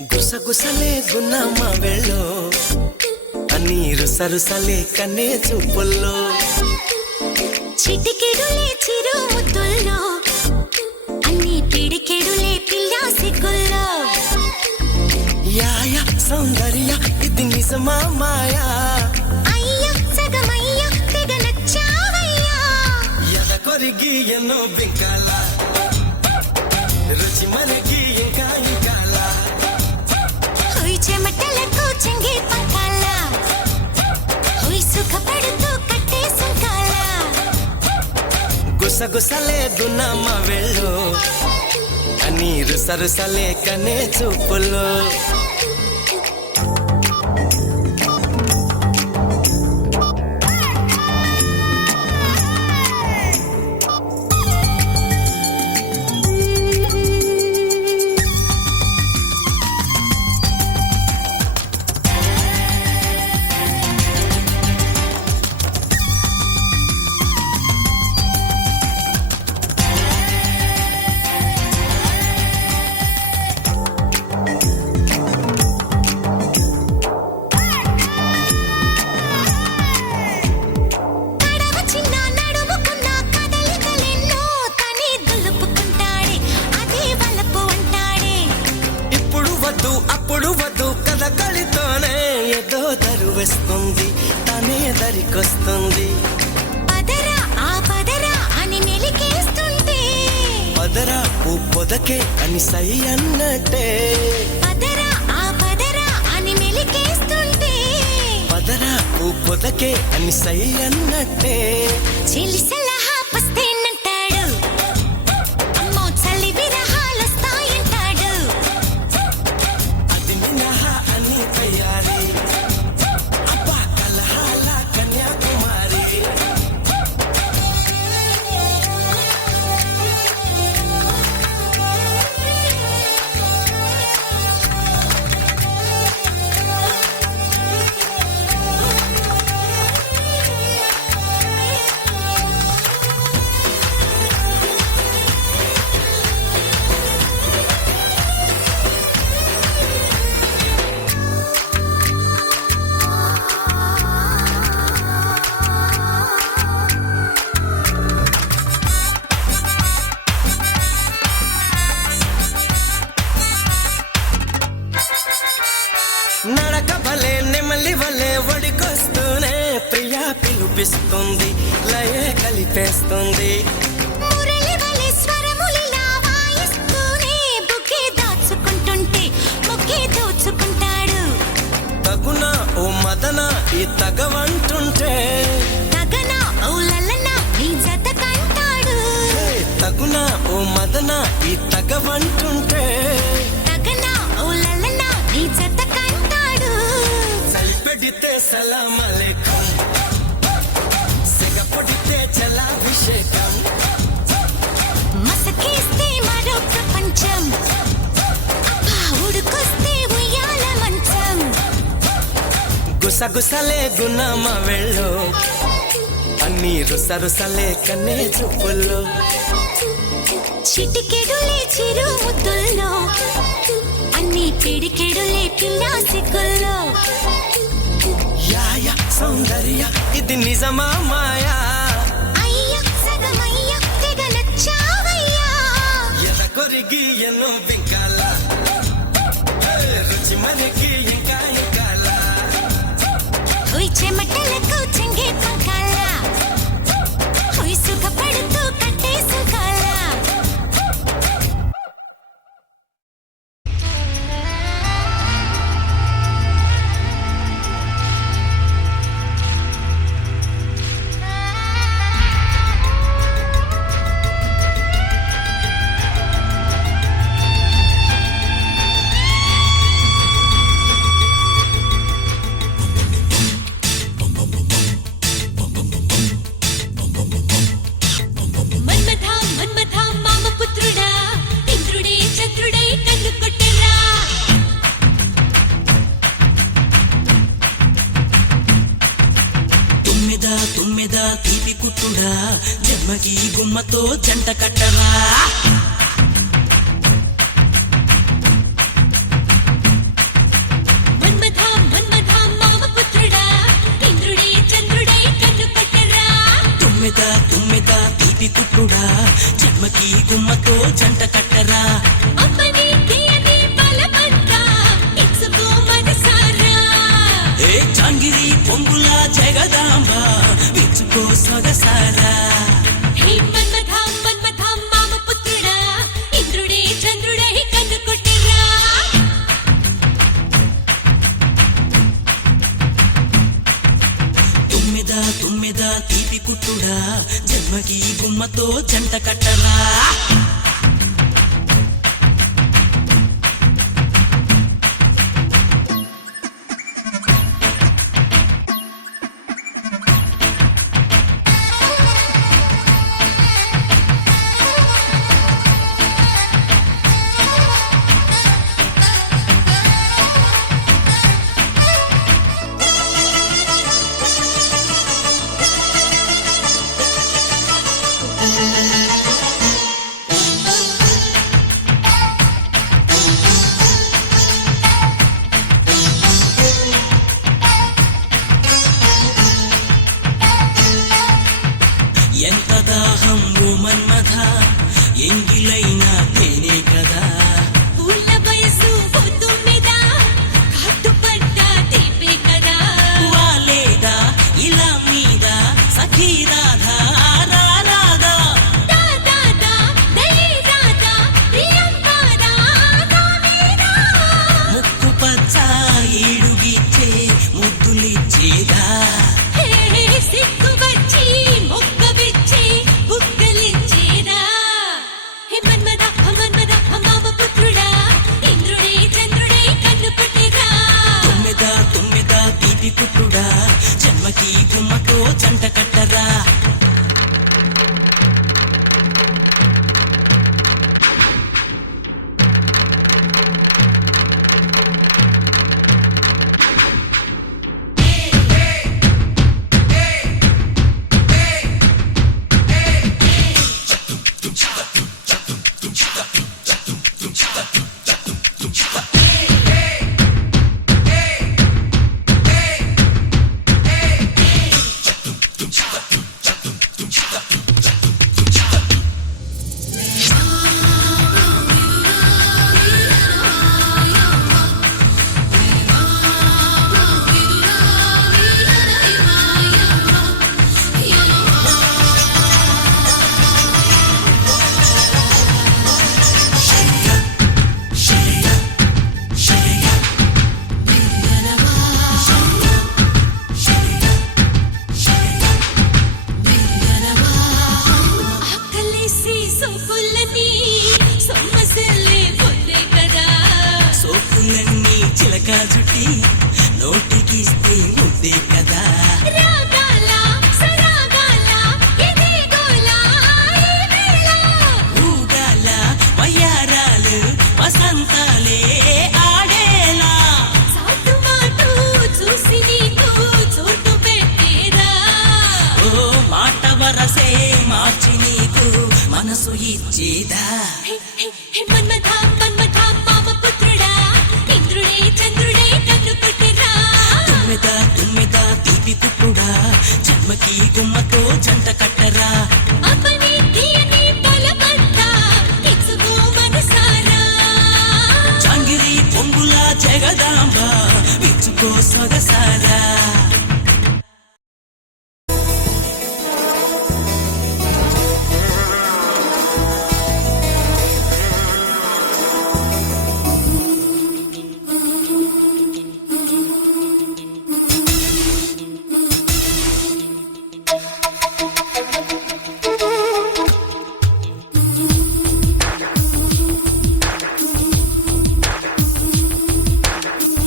గుసగుసలే గున్నమ్మ వెళ్ళో అన్ని రుసరుసలే కన్నే చూపుల్లో చిటికెడులే చిరు ముద్దుల్లో అన్ని పిడికెడులే పిల్ల సిగ్గుల్లో యాయ సౌందర్య ఇది నిజమా మాయా అయ్యా సగమయ్యా తెగ నచ్చావయ్యా ఎద కొరిగి ఎన్నో బింకాల రుచి మనకి ఇంకా ఇంకాల హుయ్ చెమటలకు చెంగి పంకాల హుయ్ సుఖపడుతూ కట్టే సుంకాల గుసగుసలే గున్నమ్మ వెళ్ళో అన్ని రుసరుసలే కన్నే చూపుల్లో అప్పుడు వద్దు కథ కలితోనే ఏదో దరువేస్తుంది తనే దరికొస్తుంది పదరా ఆ పదరా అని మెలికేస్తుంటే పదరా ఓ పొదకే అని సై అన్నట్టే పదరా ఆ పదరా అని మెలికేస్తుంటే పదరా ఓ పొదకే అని సై అన్నట్టే చెలి సలహా పస్తేనంటాడు అమ్మో చలి విరహాలొస్తాయంటాడు అది మినహా అని తయారీ అబ్బా కలహాల కన్యాకుమారి నడక భలే నెమలి వలే ఒడికొస్తూనే ప్రియా పిలుపిస్తుంది లయే కలిపేస్తుంది మురళి వలె స్వరములిలా వాయిస్తూనే బుకే దాచుకుంటుంటే ముక్కే దోచుకుంటాడు తగున ఓ మదన ఈ తగవంటుంటే తగన ఓ లలన నీ జత కంటాడు తగున ఓ మదన ఈ తగవంటుంటే తగన ఓ లలన నీ జత కంటాడు సల్పెడితే సలాం అలైకుం సిగపడితే జలాభిషేకం మసకేస్తే మరో ప్రపంచం అబ్బా ఉడుకొస్తే ఉయ్యాల మంచం గుసగుసలే గున్నమ్మ వెళ్ళో అన్ని రుసరుసలే కన్నే చూపుల్లో చిటికెడులే చిరు ముద్దుల్లో అన్ని పిడికెడులే పిల్ల సిగ్గుల్లో యాయ సౌందర్య ఇది నిజమా మాయా అయ్యా సగమయ్యా తెగ నచ్చావయ్యా ఎద కొరిగి ఎన్నో బింకాల రుచి మనకి ఇంకా ఇంకాల హుయ్ చెమటలకు చెంగే పంకాల హుయ్ సుఖపడుతూ కట్టే సుఖాల తుమ్మెద తీపి కుట్టుడా జన్మకి ఈ గుమ్మ. 'గుమ్మకి' 'గుమ్మతో 'జంట కట్టరా' 'గుమ్మకి' 'గుమ్మతో 'జంట కట్టరా' 'గుమ్మకి' 'గుమ్మతో 'తీపి కుట్టుడా' 'జన్మకి' 'గుమ్మతో 'జంట కట్టరా' 'గుమ్మకి' 'గుమ్మతో 'తీపి కుట్టుడా' 'జన్మకి' 'గుమ్మతో 'జంట కట్టరా' జంట కట్టరా అమ్మని తీయని బలమంతా ఇచ్చుకో మనసారా ఏ చాంగిరి పొంగుల జగదాంబ విచ్చుకో సొగసారా హే మన్మథ మన్మథ మామ పుత్రుడా ఇంద్రుడే చంద్రుడై కన్ను కొట్టిరా తుమ్మెద తుమ్మెద తీపి కుట్టుడా జన్మకి గుమ్మతో జంట కట్టరా ఎంత దాహం ఓ మన్మథ ఎంగిలైనా తేనే కదా పూల వయసు పొద్దుమిదా కట్టుపడ్డ తీపే కదా వాలేదా ఇలా మీద సఖీ రాధా రాధా దాదా దయే రాధా ప్రియంకారా కామేరా ముక్కు పచ్చ ఏడుగిచ్చే ముద్దులిచ్చేదా హే సిక్కు వచ్చి మొక్క విచ్చి బుగ్గలిచ్చేరా హే మన్మథ మన్మథ మామ పుత్రుడా ఇంద్రుడే చంద్రుడే కన్ను కొట్టిరా తుమ్మెద తుమ్మెద తీపి కుట్టుడా జన్మకి గుమ్మతో జంట కట్టరా ఆకలేసి సోకులని సొమ్మసిల్లే పొద్దే కదా సోకులన్నీ చిలక జుట్టి నోటికిస్తే ముద్దే కదా రాగాల సరాగాల ఇదే గోల ఈ వేళ ఊగాల వయ్యారాలు వసంతాలే ఆడేలా సాటు మాటు చూసి నీకు చోటు పెట్టేరా ఓ మాట వరసే మార్చి నీకు మనసు ఇచ్చేదా హే మన్మథ మన్మథ మామ పుత్రుడా ఇంద్రుడే చంద్రుడే కన్ను కొట్టిరా తుమ్మెద తుమ్మెద తీపి కుట్టుడా జన్మకి గుమ్మతో జంట కట్టరా అమ్మని తీయని బలమంతా ఇచ్చుకో మనసారా చాంగిరి పొంగుల జగదాంబ విచ్చుకో సొగసారా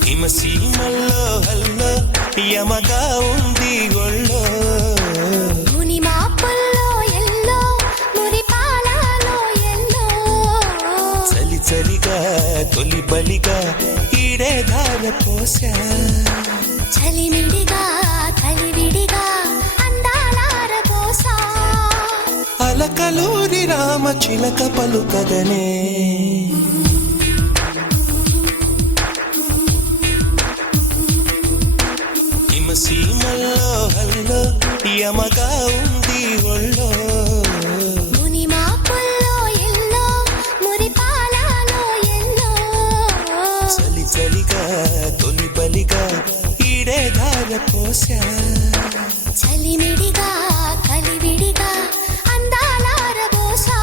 హిమసీమల్లో హల్లో యమగా ఉంది ఒళ్ళో ముని మాపుల్లో ఎల్లో మురి పాలలో ఎల్లో చలి చలిగా తొలి బలిగా ఈడే ధార పోసా చలిమిడిగా కలివిడిగా అందాలార పోసా అలకలూరి రామ చిలక పలుకదనే హిమసీమల్లో హల్లో యమగా ఉంది ఒళ్ళో ముని మాపుల్లో ఎల్లో తొలి బలిగా ఈడే ధార పోసా చలిమిడిగా కలివిడిగా అందాలార బోసా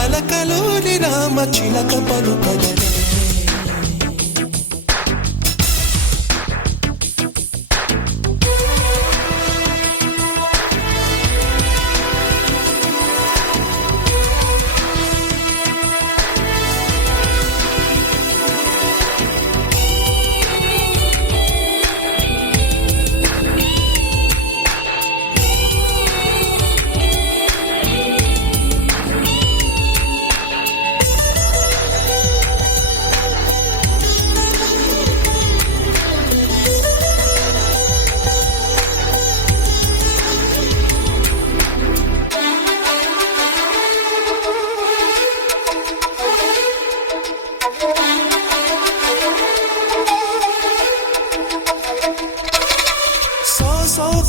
అలకలోని రామ చిలక పలుకదనే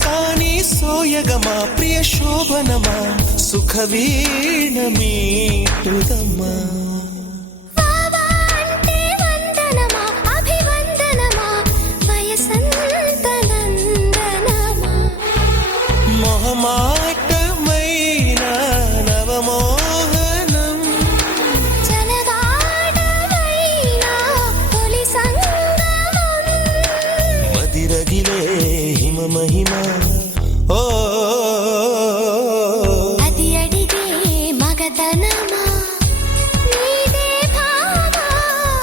కాని సోయగమా ప్రియ శోభనమా సుఖ వీణ మీటుదమ్మా మొహమాటమైన నవమోహనం మదిరగిలే హిమ మహిమ ఓ అది అడిగే మగతనమా నీదే భావా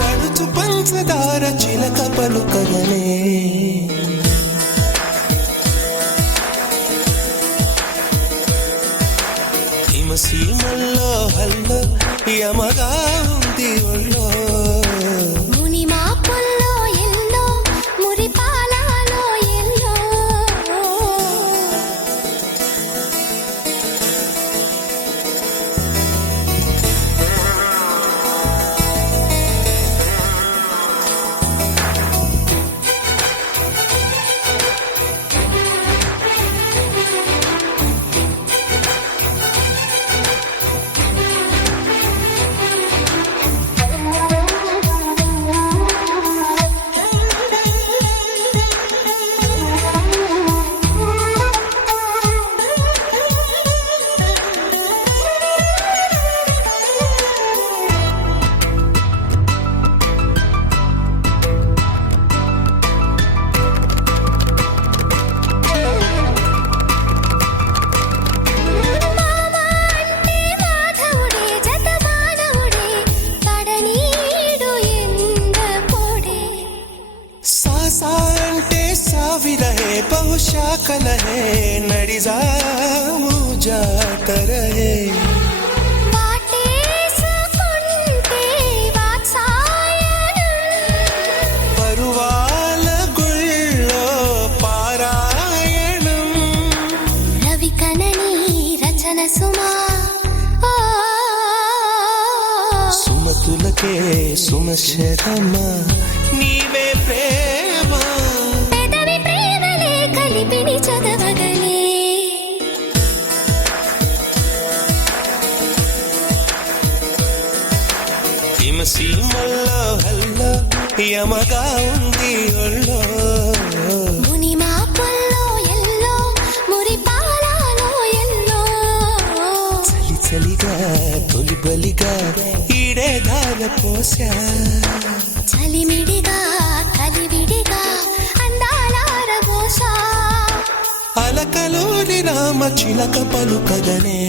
పడుచు పంచదార చిలక పలుకదనే హిమసీమల్లో హల్లో యమగా ఉంది ఒళ్ళో ముని మాపుల్లో ఎల్లో మురిపాలలో ఎల్లో అంటే ಸಾವಿರಹೇ ಬಹುಶಾಖಲಹೇ ನಡಿಜಾಮು ಜಾತರಹೇ పరువాల గుళ్ళో పారాయణం రవికనని రచన సుమా సుమతులకే సుమశరమ నీవే ప్రేమ పెదవి ప్రేమలే కలిపిని చదవగలే హిమసీమల్లో హల్లో యమగా ఉంది ఒళ్ళో ముని మాపుల్లో ఎల్లో మురిపాలలో ఎల్లో చలి చలిగా తొలి బలిగా ఈడే ధార పోసా చలిమిడిగా కలివిడిగా అందాలార బోసా అలకలోని రామ చిలక పలుకదనే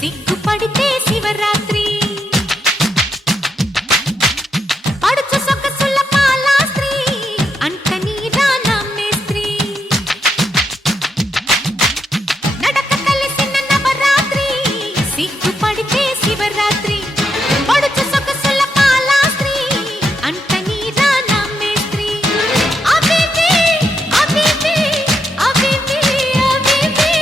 సిగ్గుపడితే శివరాత్రి పడుచు సొగసుల పాలాస్త్రీ అంట నీరా నమ్మేస్త్రీ నడక కలిసిన నవరాత్రి సిగ్గుపడితే శివరాత్రి పడుచు సొగసుల పాలాస్త్రీ అంట నీరా నమ్మేస్త్రీ అబిబి అబిబి అబిబి అబిబి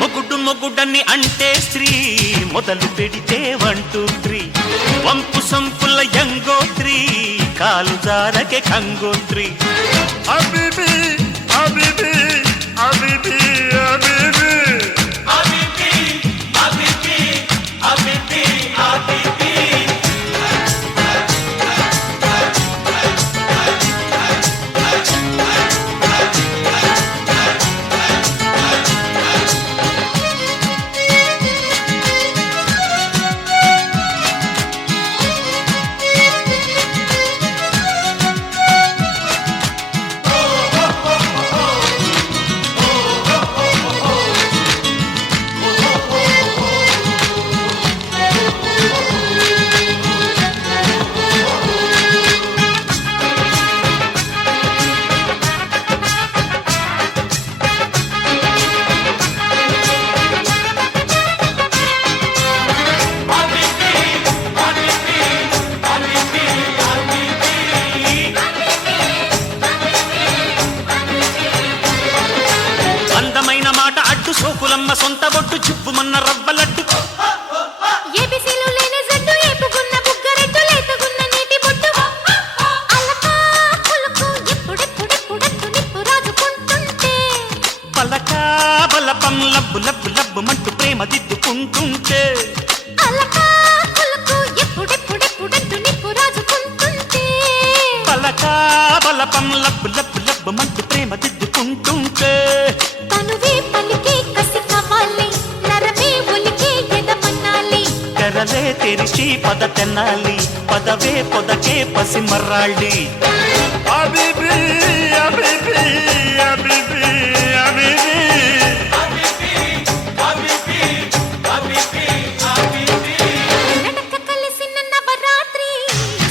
మొగుడు మొగుడని అంటే స్త్రీ మొదలు పెడితే 1 2 3 వంపు సంపుల యంగోత్రి కాలు జారకే కంగోత్రి Habibi, Habibi, Habibi, Habibi. అందమైన మాట అడ్డు సోకులమ్మ సొంత బొట్టు చుప్పుమన్న రవ్వలడ్డు ఏబిసిలు లేని జడ్డు ఏపుగున్న బుగ్గరెడ్డు లేతగున్న నీటి బొట్టు అలకా పులుకు ఎప్పుడెప్పుడెప్పుడెప్పుడు నిప్పు రాజుకుంటుంటే పలకా బలపం లబ్బు లబ్బు లబ్బు మంటూ ప్రేమ దిద్దుకుంటుంటే అలకా పులుకు ఎప్పుడెప్పుడెప్పుడెప్పుడు నిప్పు రాజుకుంటుంటే పలకా బలపం లబ్బు లబ్బు లబ్బు మంటూ ప్రేమ దిద్దుకుంటుంటే తనువే పలికే కసి కావాలి నరమే ఒలికే ఎదమన్నాలి కరలే తెరిచి పద తెన్నాలి పదవే పొదకే పసి మర్రాళ్ళి Habibi, Habibi, Habibi, Habibi. నడక కలిసిన నవరాత్రి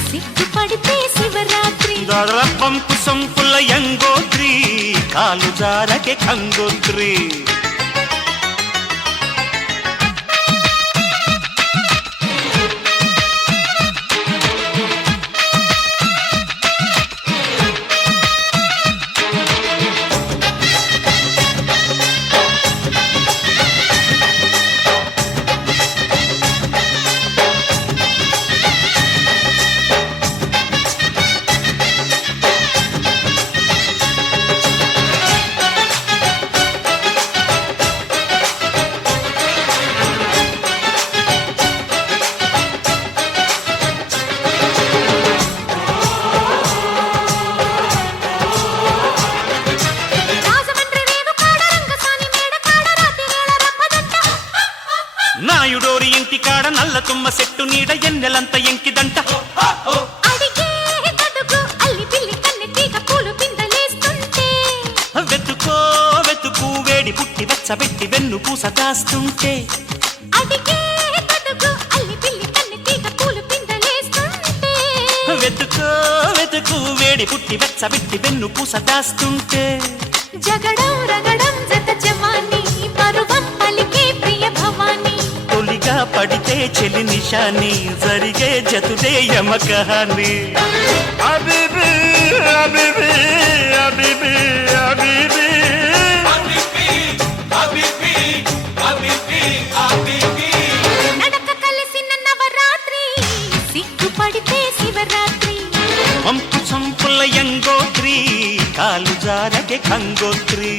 సిగ్గుపడితే శివరాత్రి పంపు సంపుల యంగోత్రి కాలు జారకే కంగోత్రి రాజమండ్రి రేవు కాడ రంగసాని మేడ కాడ రాతిరేళ రప్పదట్ట నాయుడోరి ఇంటి కాడ నల్ల తుమ్మ చెట్టు నీడ ఎన్నెలంత ఎంకిదంట అడిగే గడుగు అల్లి పిల్లి కన్నె తీగ పూలు పిందలేస్తుంటే వెతుకో వెతుకు వేడి పుట్టి వెచ్చబెట్టి వెన్ను పూస దాస్తుంటే అడిగే గడుగు అల్లి పిల్లి కన్నె తీగ పూలు పిందలేస్తుంటే వెతుకో వెతుకు వేడి పుట్టి వెచ్చబెట్టి వెన్ను పూస దాస్తుంటే జగడం రగడం జత జవాని పరువం పలికే ప్రియ భవాని తొలిగా పడితే చెలి నిషాని జరిగే జతుడే యమకహాని Habibi, Habibi, Habibi, Habibi. నడక కలిసిన నవరాత్రి సిగ్గుపడితే శివరాత్రి వంపు సంపుల యంగోత్రి కాలు జారకే కంగోత్రి